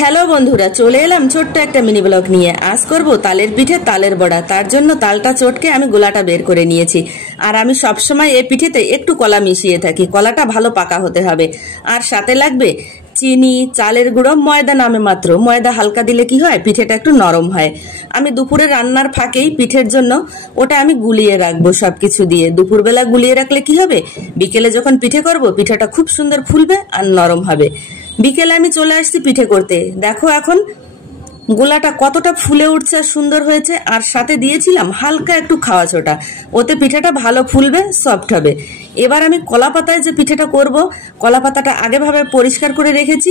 Hello বন্ধুরা, চলে এলাম ছোট্ট একটা মিনি ব্লগ নিয়ে। আজ করব তালের পিঠে, তালের বড়া। তার জন্য তালটা চটকে আমি গোলাটা বের করে নিয়েছি। আর আমি সবসময় এই পিঠেতে একটু কলা মিশিয়ে থাকি। কলাটা ভালো পাকা হতে হবে। আর সাথে লাগবে চিনি, চালের গুঁড়ো, ময়দা নামে মাত্র। ময়দা হালকা দিলে কি হয়, পিঠেটা একটু নরম হয়। আমি দুপুরে রান্নার ফাঁকেই পিঠের জন্য ওটা আমি গুলিয়ে রাখবো সবকিছু দিয়ে। দুপুরবেলা গুলিয়ে রাখলে কি হবে, বিকেলে যখন পিঠে করব পিঠেটা খুব সুন্দর ফুলবে আর নরম হবে। বিকেলে আমি চলে আসছি পিঠে করতে। দেখো এখন গোলাটা কতটা ফুলে উঠছে আর সুন্দর হয়েছে। আর সাথে দিয়েছিলাম হালকা একটু খাওয়া ছোটা, ওতে পিঠেটা ভালো ফুলবে, সফট হবে। এবার আমি কলা পাতায় যে পিঠেটা করব, কলা পাতাটা আগেভাবে পরিষ্কার করে রেখেছি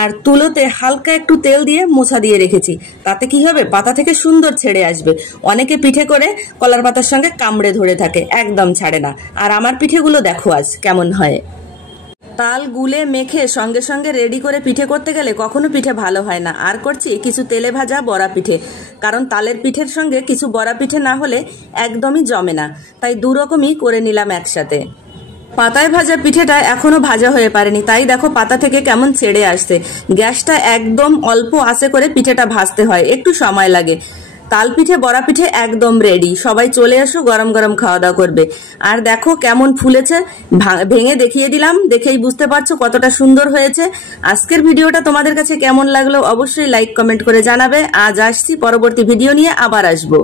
আর তুলোতে হালকা একটু তেল দিয়ে মোছা দিয়ে রেখেছি। তাতে কি হবে, পাতা থেকে সুন্দর ছেড়ে আসবে। অনেকে পিঠে করে কলার পাতার সঙ্গে কামড়ে ধরে থাকে, একদম ছাড়ে না। আর আমার পিঠেগুলো দেখো আজ কেমন হয়। তাল গুলে মেখে সঙ্গে সঙ্গে রেডি করে পিঠে করতে গেলে কখনো পিঠে ভালো হয় না। আর করছি কিছু তেলে ভাজা বড়া পিঠে, কারণ তালের পিঠের সঙ্গে কিছু বড়া পিঠে না হলে একদমই জমে না। তাই দু রকমই করে নিলাম একসাথে। পাতায় ভাজা পিঠেটা এখনো ভাজা হয়ে পারেনি, তাই দেখো পাতা থেকে কেমন ছেড়ে আসছে। গ্যাসটা একদম অল্প আঁচে করে পিঠেটা ভাজতে হয়, একটু সময় লাগে। তাল পিঠে বড়া পিঠে একদম রেডি। সবাই চলে এসো, গরম গরম খাওয়া দাওয়া করবে। আর দেখো কেমন ফুলেছে, ভেঙে দেখিয়ে দিলাম, দেখেই বুঝতে পারছো কতটা সুন্দর হয়েছে। আজকের ভিডিওটা তোমাদের কাছে কেমন লাগলো অবশ্যই লাইক কমেন্ট করে জানাবে। আজ আসছি, পরবর্তী ভিডিও নিয়ে আবার আসবো।